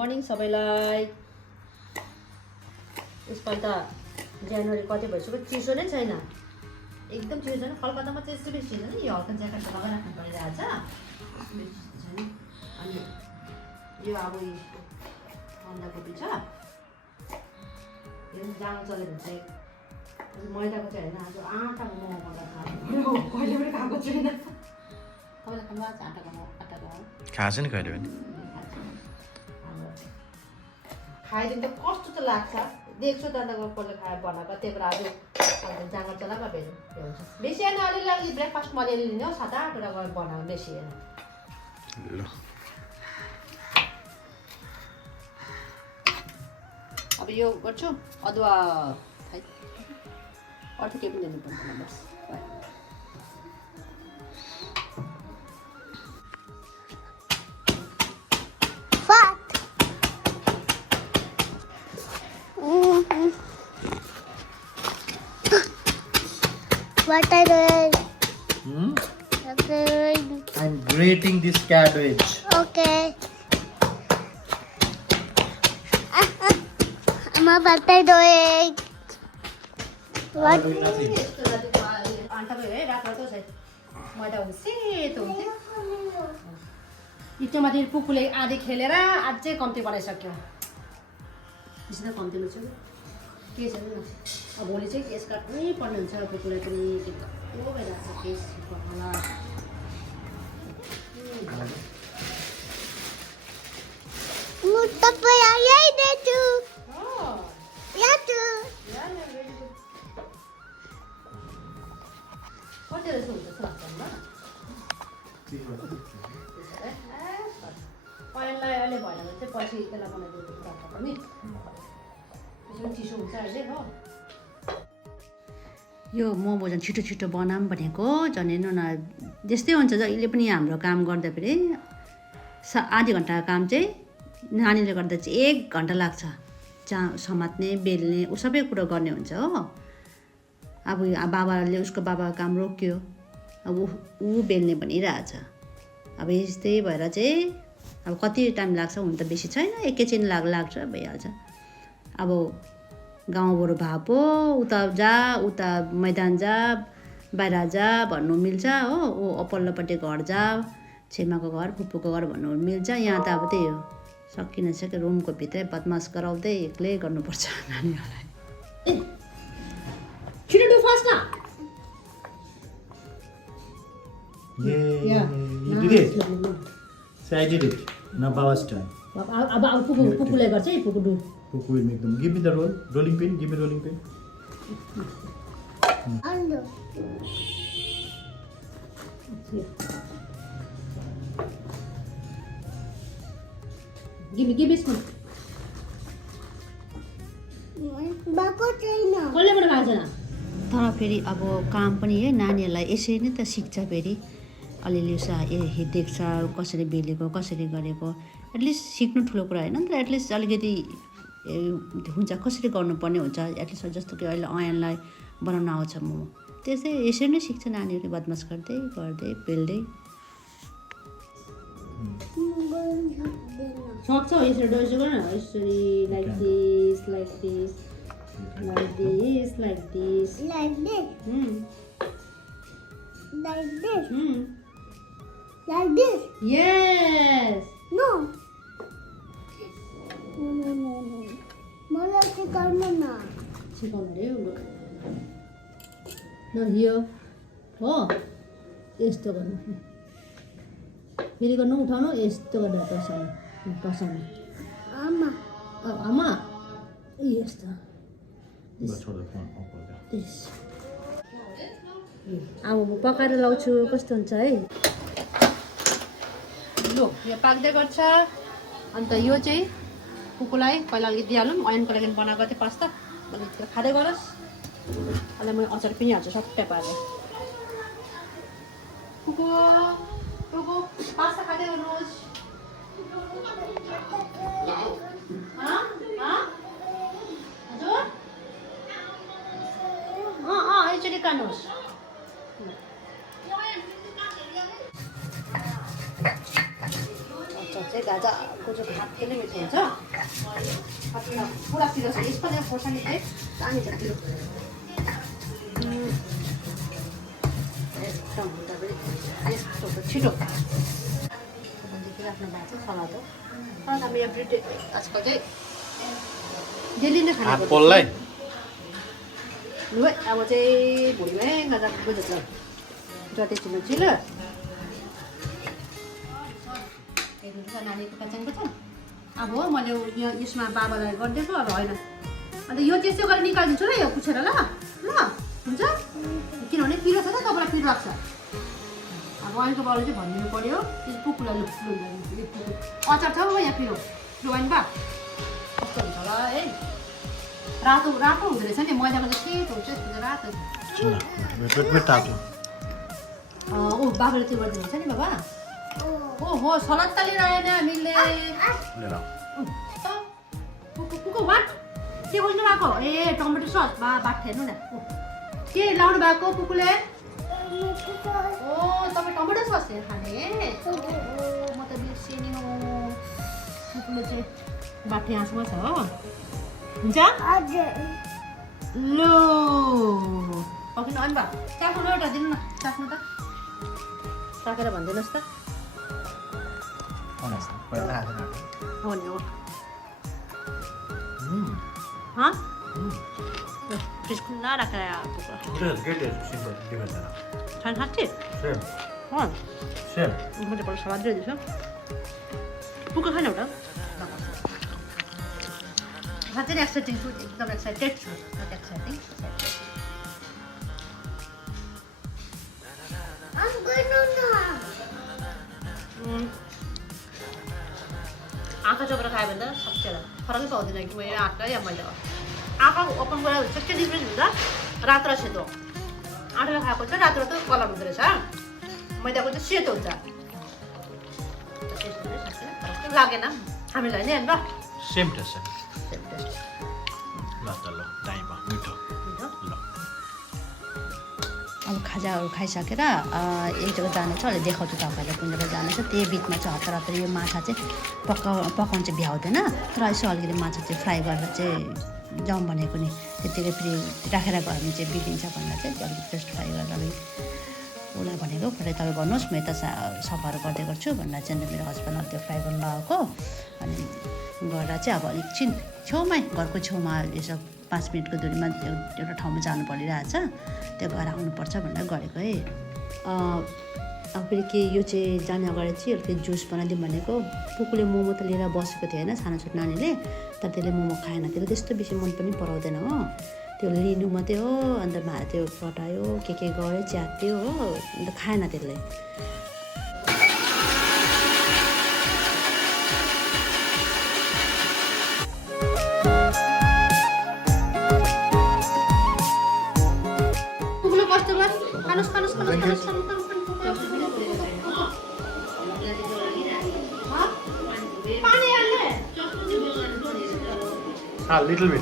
Morning सबैलाई। यसपालि त जनवरी कति भइसक्यो, चिसो नै छैन, एकदम चिसो छैन। कलकत्तामा चाहिँ यस्तो बेसी चिसो नि, यो हल्का ज्याकेट त लगाइराख्नु परिरहेछ। अनि यो अब बन्दाकोपी छ, यो जाँगो चल्यो भने चाहिँ मैदाको चाहिँ होइन, आज आँटाको मोमो बनाएर खानु। कहिले पनि खाएको छैन। तपाईँलाई खानु भएको छ आँटाको मोमो? खाएको छैन कहिले पनि। खाइदिनु त कस्तो त लाग्छ, देख्छु त अन्त कसले खाएर बनाएको, त्यही भएर आज जाँगर चलाएको भेट्नु त्यो हुन्छ। बेसी होइन, अलिअलि ब्रेकफास्टमा अलिअलि लिने हो, 7-8 वटा गरेर बनाएको, बेसी होइन। ल अब यो गर्छु अदुवा, अरू केही पनि लिनु पर्दैन, बस What are you Hmm? doing? I'm grating this cabbage. Okay. Mama, what are you doing? What? आँटाको है रातो छ, मैदा हुन्छ सेतो हुन्थ्यो। इटोमाथि पुकुले आधी खेलेर अझै कम्ती बनाइसक्यो। त्यसै त कम्ती हुन्छ के छैन न। अब भोलि चाहिँ केस काट्नै पर्ने हुन्छ, कुकुरले पनि के भइरहेको छ केस होला। तपाईँ आइदिन्छु। कति रहेछ हुन्छ सुन्नमा अहिले अहिले भएन भने चाहिँ पछि त्यसलाई बनाइदिएको राख्दा पनि त्यसमा चिसो हुन्छ अहिले हो। यो मोमो झन् छिटो छिटो बनाऊँ भनेको, झन् हेर्नु न त्यस्तै हुन्छ। जहिले पनि हाम्रो काम गर्दाखेरि आधी घन्टाको काम चाहिँ नानीले गर्दा चाहिँ 1 घन्टा लाग्छ। समात्ने, बेल्ने, ऊ सबै कुरो गर्ने हुन्छ हो। अब बाबाले उसको बाबाको काम रोक्यो, अब ऊ बेल्ने भनिरहेछ। अब यस्तै भएर चाहिँ अब कति टाइम लाग्छ, हुन त बेसी छैन, एकैछिन लाग्छ भइहाल्छ। अब गाउँबाट भए पो उता जा, उता मैदान जा, बाहिर जा भन्नु मिल्छ हो। ऊ पल्लोपट्टि घर जा, छेमाको घर, फुपूको घर भन्नु मिल्छ। यहाँ त अब त्यही हो, सकिन सक्यो। रुमको भित्रै बदमास गराउँदै एक्लै गर्नुपर्छ नानीहरूलाई। छिटो डु फास्ट न। Yeah, you did it. So I did it. Now Baba's turn. अब पुकुले गर्छ है, पुकु do. Puku will make them. Give me the rolling pin. Give me rolling pin. Under. Give me spoon. बाको छैन। कसले पनि भएको छैन। तर फेरि अब काम पनि है नानीहरूलाई यसरी नै त सिक्छ। फेरि अलिअलि देख्छ कसरी बेलेको, कसरी गरेको। एटलिस्ट सिक्नु ठुलो कुरा होइन नि त, एटलिस्ट अलिकति हुन्छ कसरी गर्नुपर्ने हुन्छ। एटलिस्ट जस्तो कि अहिले अयनलाई बनाउन आउँछ मोमो, त्यसै यसरी नै सिक्छ नानीहरू, बदमास गर्दै गर्दै बेल्दै सक्छ। यसरी डोइसो गर न, यसरी like this, like this, like this, like this, Like this. Like this. Like this. Yes. No. No. मलाई सिकाउनु न। सिकाउनु रे लुक न यो हो, यस्तो गर्नु, फेरि गर्नु, उठाउनु, यस्तो गरेर तर्साउनु। आमा यस्तो अब म पकाएर लाउँछु, कस्तो हुन्छ है। लु यो पाक्दै गर्छ। अन्त यो चाहिँ कुकुरलाई पहिला अलिक दिइहालौँ, अयनको लागि बनाएको थिएँ पास्ता, अलिक खाँदै गरोस्। अहिले म अचार पिनिहाल्छु सबै पारेर। कुकु पास्ता खाँदै गर्नुहोस्। हजुर एकचोटि काट्नुहोस्। चाहिँ गाजरको चाहिँ भात फेरि मिठो हुन्छ पुरा पिरो छ यसको चाहिँ खोर्सानी चाहिँ दामी छ पिरो एकदम तपाईँ यस्तो छिटो राख्नु भएको छ सलाद हो सलाद हामी एभ्रिडे आजकल चाहिँ डेली नै खाने गर्छौँ लु है अब चाहिँ भुँडीमै गाजर बुझ्छ जति छिटो छिलो नानीको पचाङको छ अब हो मैले यो यसमा बाबालाई गरिदिएको अब होइन अन्त यो त्यसो गरेर निकालिदिन्छु ल यो पुछेर ल ल हुन्छ किनभने पिरो छ त तपाईँलाई पिरो लाग्छ अब अहिलेको बाउले चाहिँ भनिदिनु पऱ्यो त्यो पुकुलाई लु अचार छ यहाँ पिरो लुवाइन बा कस्तो हुन्छ होला है रातो रातो हुँदो रहेछ नि मैदाको चाहिँ सेतो हुन्छ यस्तो रातो ओ बाबाले त्यो गरिदिनु हुन्छ नि बाबा हो सलाद त लिएर आएन हामीले कुको वाट के खोज्नु भएको ए टमाटर सस बाट हेर्नु न के लाउनु भएको कुकुले ओ तपाईँ टमाटर सस खाने म त बिर्सेँ नि कुकुले चाहिँ बाटे हाँसमा छ हो हुन्छ लो पकिनु अनि बा चाख्नु एउटा दिनु न चाख्नु त चाखेर भनिदिनुहोस् त हो नि हो हाँ फ्रिज खुला राखेर साँच्ची मैले पहिला सलाद दिएछु पुग्यो छैन एउटा साँच्चै नै एक्साइटिङ छु एकदम एक्साइटेड छु एक्साइटिङ आँखा चोपेर खायो भने त सबैलाई फरकै पाउँदैन कि मैले आँखा या मैले आँखा ओपन गरेर हुन्छ के डिफ्रेन्स हुन्छ रातो र सेतो आँटाले खाएको चाहिँ रातो रातो कलर हुँदो रहेछ मैदाको चाहिँ सेतो हुन्छ लागेन हामीलाई नि होइन सेम टेस्ट सेम टेस्ट ल त ल दाइमा मिठो ल अब खाजाहरू खाइसकेर एक जग्गा जानु छ अहिले देखाउँछु तपाईँहरूलाई कुन जग्गा जानु छ त्यही बिचमा चाहिँ हतार हतार यो माछा चाहिँ पकाउनु चाहिँ भ्याउँदैन तर यसो अलिकति माछा चाहिँ फ्राई गरेर चाहिँ जाउँ भनेको नि त्यतिकै फेरि राखेर गयो भने चाहिँ बिग्रिन्छ भनेर चाहिँ अलिकति पेस्ट फ्राई गरेर अलिक उसलाई भनेको पहिले तपाईँ भन्नुहोस् म यता सफाहरू गर्दै गर्छु भनेर चाहिँ मेरो हस्बेन्डले त्यो फ्राई गर्नु लगाएको अनि गरेर चाहिँ अब एकछिन छेउमै घरको छेउमा यसो 5 मिनटको दूरीमा एउटा ठाउँमा जानु परिरहेछ त्यो गएर आउनुपर्छ भनेर गरेको है अब फेरि के यो चाहिँ जाने अगाडि चाहिँ अलिकति जुस बनाइदिउँ भनेको पुकुले मोमो त लिएर बसेको थियो होइन सानो छोटो नानीले तर त्यसले मोमो खाएन त्यसले त्यस्तो बेसी मन पनि पराउँदैन हो त्यो लिनु मात्रै हो अन्त त्यो फटायो के गऱ्यो च्यात्यो हो अन्त खाएन त्यसले little bit.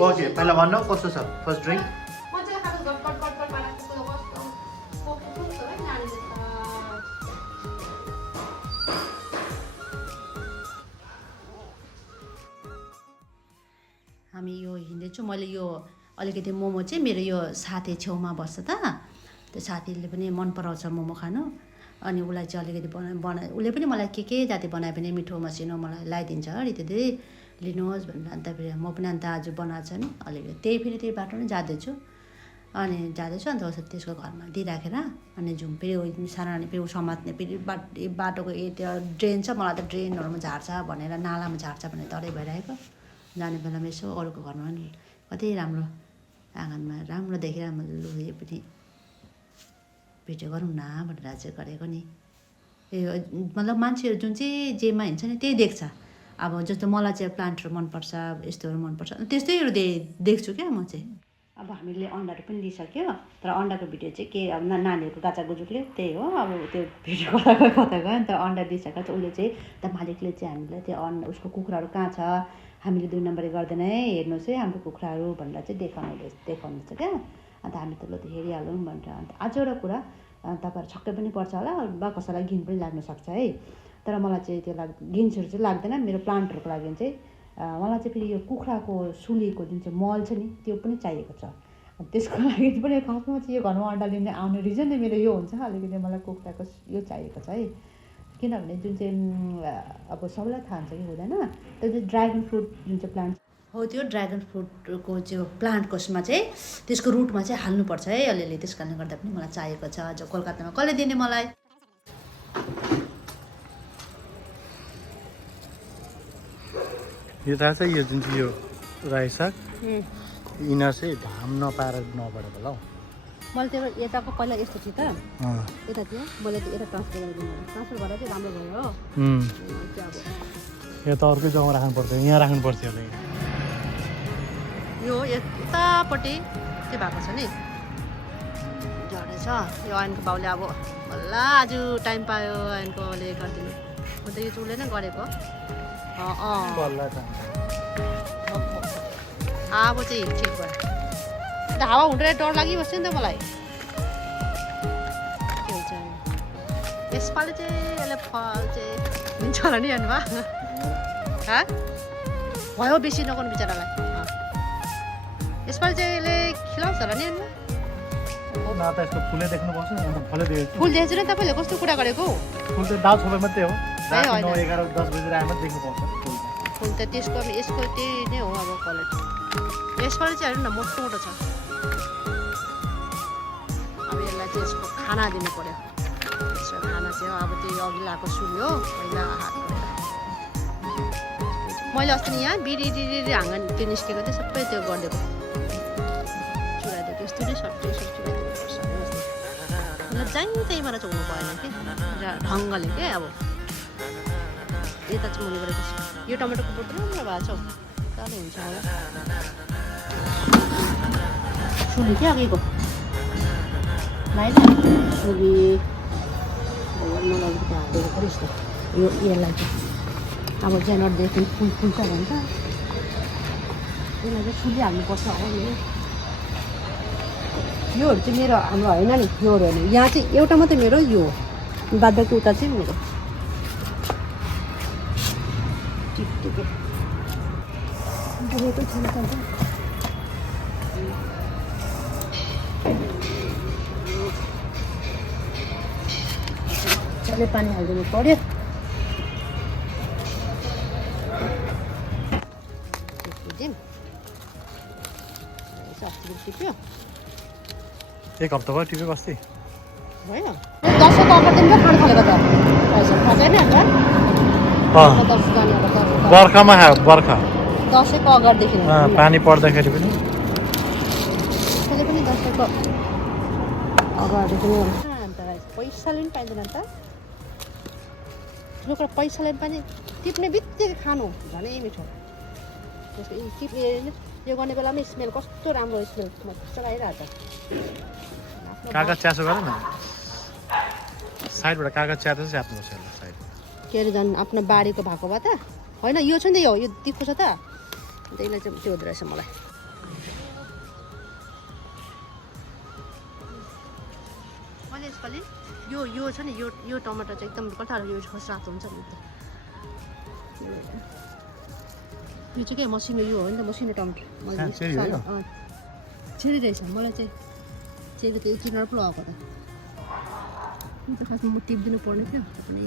Okay, पहिला भन्नु कस्तो छ फर्स्ट ड्रिंक हामी यो हिँड्दैछु मैले यो अलिकति मोमो चाहिँ मेरो यो साथी छेउमा बस्छ त त्यो साथीले पनि मन पराउँछ मोमो खानु अनि उसलाई चाहिँ अलिकति उसले पनि मलाई के जाति बनायो भने मिठो मसिनो मलाई लगाइदिन्छ अरे त्यति लिनुहोस् भनेर अन्त फेरि म पनि अन्त आज बनाएको छ नि अलिकति त्यही फेरि त्यही बाटो नै जाँदैछु अनि जाँदैछु अन्त त्यसको घरमा दिइराखेर अनि झुम फेरि सानो नानी फेरि समात्ने फेरि बाटोको त्यो ड्रेन छ मलाई त ड्रेनहरूमा झार्छ भनेर नालामा झार्छ भनेर डरै भइरहेको जाने बेलामा यसो अरूको घरमा पनि कति राम्रो आँगनमा राम्रो देखेर मैले लु यो पनि भिडियो गरौँ न भनेर चाहिँ गरेको नि यो मतलब मान्छेहरू जुन चाहिँ जेमा हिँड्छ नि त्यही देख्छ अब जस्तो मलाई चाहिँ प्लान्टहरू मनपर्छ यस्तोहरू मनपर्छ त्यस्तैहरू देख्छु क्या म चाहिँ अब हामीले अन्डाहरू पनि लिइसक्यो तर अन्डाको भिडियो चाहिँ के अब नानीहरूको गाचा गुजुकले त्यही हो अब त्यो भिडियो कता गयो नि त अन्डा दिइसकेर चाहिँ उसले चाहिँ त मालिकले चाहिँ हामीलाई त्यो उसको कुखुराहरू कहाँ छ हामीले 2 नम्बरी गर्दैन है हेर्नुहोस् है हाम्रो कुखुराहरू भनेर चाहिँ देखाउनुहुन्छ क्या अन्त हामी त ल त हेरिहालौँ भनेर अन्त आज एउटा कुरा तपाईँहरू छक्कै पनि पर्छ होला बा कसैलाई घिन पनि लाग्न सक्छ है तर मलाई चाहिँ त्यो घिन्सहरू चाहिँ लाग्दैन मेरो प्लान्टहरूको लागि चाहिँ मलाई चाहिँ फेरि यो कुखुराको सुलीको जुन चाहिँ मल छ नि त्यो पनि चाहिएको छ त्यसको लागि पनि खासमा चाहिँ यो घरमा अन्डा लिने आउने रिजन नै मेरो यो हुन्छ अलिकति मलाई कुखुराको यो चाहिएको छ है किनभने जुन चाहिँ अब सबैलाई थाहा हुन्छ कि हुँदैन त्यो चाहिँ ड्र्यागन फ्रुट जुन चाहिँ प्लान्ट हो त्यो ड्र्यागन फ्रुटको त्यो प्लान्टकोमा चाहिँ त्यसको रुटमा चाहिँ हाल्नुपर्छ है अलिअलि त्यस कारणले गर्दा पनि मलाई चाहिएको छ जो कोलकातामा कसले दिने मलाई यो थाहा छ यो जुन चाहिँ यो रायो साग यिनीहरू चाहिँ घाम नपाएर नपरेको होला हौ मैले त्यो यताको पहिला यस्तो थियो त यता थियो मैले त्यो यता ट्रान्सफर गरिदिनु ट्रान्सफर गरेर चाहिँ राम्रो भयो हो यो त अर्कै जग्गामा राख्नुपर्छ यहाँ राख्नुपर्छ यो यतापट्टि त्यो भएको छ नि झरेछ यो आयनको बाउले अब बल्ल आज टाइम पायो आयनकोले गरिदिनु म त यो चुले नै गरेको अब चाहिँ ठिक भयो अन्त हावा हुँदैन डर लागिबस्छ नि त मलाई के हुन्छ यसपालि चाहिँ यसले फल चाहिँ हुन्छ होला नि हेर्नुभयो भयो बेसी नगर्नु बिचरालाई यसपालि चाहिँ यसले खिलाउँछ होला नि हेर्नु फुलै देख्नुपर्छ फुल देखेको छैन तपाईँले कस्तो कुरा गरेको फुल त दाउ छोपे मात्रै हो 9-11-10 बजेर आएर मात्रै देख्नुपर्छ फुल त त्यसको अब यसको त्यही नै हो अब क्वालिटी यसपालि चाहिँ हेर्नु न मोटो मोटो छ अब यसलाई चाहिँ यसको खाना दिनु पर्यो यसको खाना चाहिँ अब त्यो अघि लगाएको सुली हो पहिला हात गरेर मैले अस्ति नि यहाँ बिरी हाँगा त्यो निस्केको थियो सबै त्यो गरिदिएको चुराइदिएको यस्तो नै सबै चुराइदिनुपर्छ त्यहीँबाट चाहिँ हुनु भएन कि ढङ्गले के अब यता चाहिँ मैले गरेको छु यो टमाटरको बोट राम्रो भएको छ हौ साह्रै हुन्छ होला सुली क्या अघिको लाइन सुली मलाई अलिकति हालिदिएको पऱ्यो यस्तो यो यसलाई चाहिँ अब जनवरीदेखि फुल्छ भन्छ यसलाई चाहिँ सुली हाल्नुपर्छ हो योहरू चाहिँ मेरो हाम्रो होइन नि योहरू होइन यहाँ चाहिँ एउटा मात्रै मेरो यो बाद बाँकी उता चाहिँ मेरो चले पानी हालिदिनु पर्यो टिप्यो एक हप्ता भयो टिपेको अस्ति भयो दसैँको अगाडि दिन खानु थालेको त छैन बर्खामा खायो बर्खा दसैँको अगाडिदेखि पानी पर्दाखेरि पनि त्यसले पनि दसैँको अगाडिदेखि अन्त पैसाले पनि पाइँदैन त ठुलो कुरा पैसाले पनि टिप्ने बित्तिकै खानु झनै मिठो त्यसको टिप्ने यो गर्ने बेलामा स्मेल कस्तो राम्रो स्मेल मजाले आइरहेको छ कागज च्यासो गर न साइडबाट कागज च्यातो चाहिँ च्याप्नुपर्छ यसलाई साइड के अरे झन् आफ्नो बारीको भएको भए त होइन यो छ नि त यो तिखो छ त अन्त यसलाई चाहिँ त्यो हुँदो रहेछ मलाई मैले यसपालि यो छ नि यो टमाटर चाहिँ एकदम कता यो रातो हुन्छ नि त यो चाहिँ के मसिनो यो हो नि त मसिनो टमाटर चेरी रहेछ मलाई चाहिँ चेरी त एक किनेर पो लगाएको त खासमा म टिप्दिनु पर्ने थियो पनि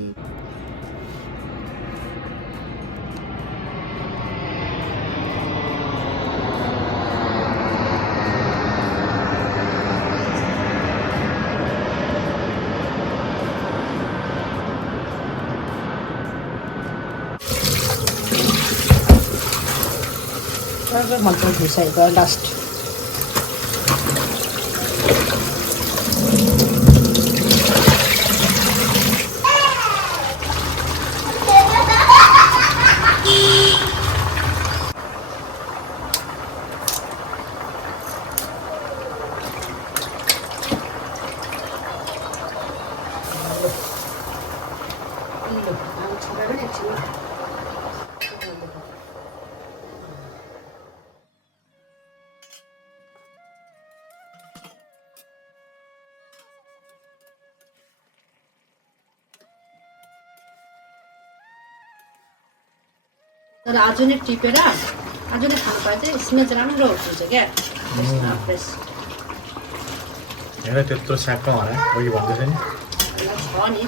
मजा घुसाएको लास्ट तर आज नै टिपेर आज नै खानु पाए चाहिँ स्मेल चाहिँ राम्रो हुन्छ क्या फ्रेस हेर त्यत्रो साग होला अघि भन्दैछ नि छ नि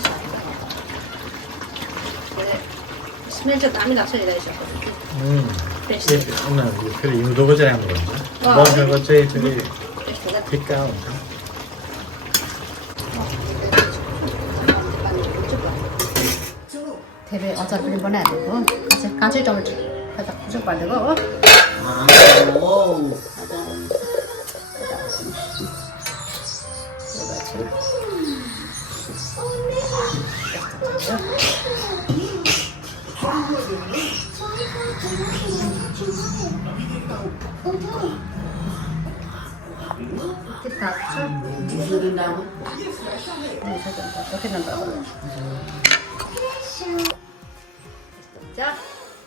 स्मेल चाहिँ दामी लाग्छ नि रायो सागको फ्रेस उनीहरू फेरि हिउँदोको चाहिँ राम्रो हुन्छ बर्खाको चाहिँ फेरि ठिक्का हुन्छ धेरै अचार पनि बनाइहालेको हो काँचै टमाटर खुचुक पारिदिएको हो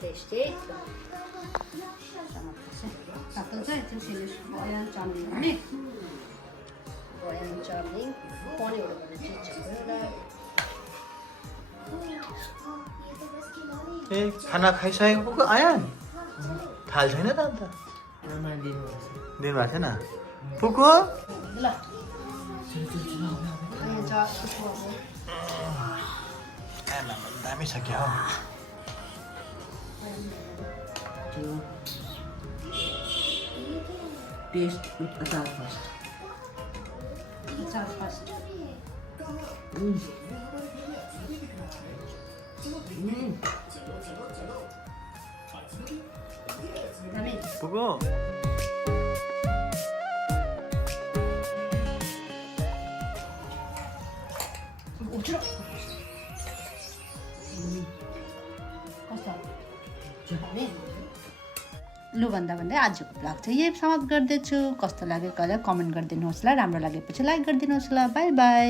टेस्टी साथै चाहिँ त्यसले बयान चाम्लिङ भने बयान चाम्लिङ पनिरहरू भन्ने चिज छ ए खाना खाइसकेको आयान थाल छैन त अन्त दिनुभएको छैन पुको ल दामी छ क्या हो Taste with atar first. अचार फर्स्ट पुको लु भन्दा भन्दै आजको ब्लग चाहिँ यही समाप्त गर्दैछु कस्तो लाग्यो कमेन्ट गरिदिनुहोस् ल राम्रो लागेपछि लाइक गरिदिनुहोस् ल बाई बाई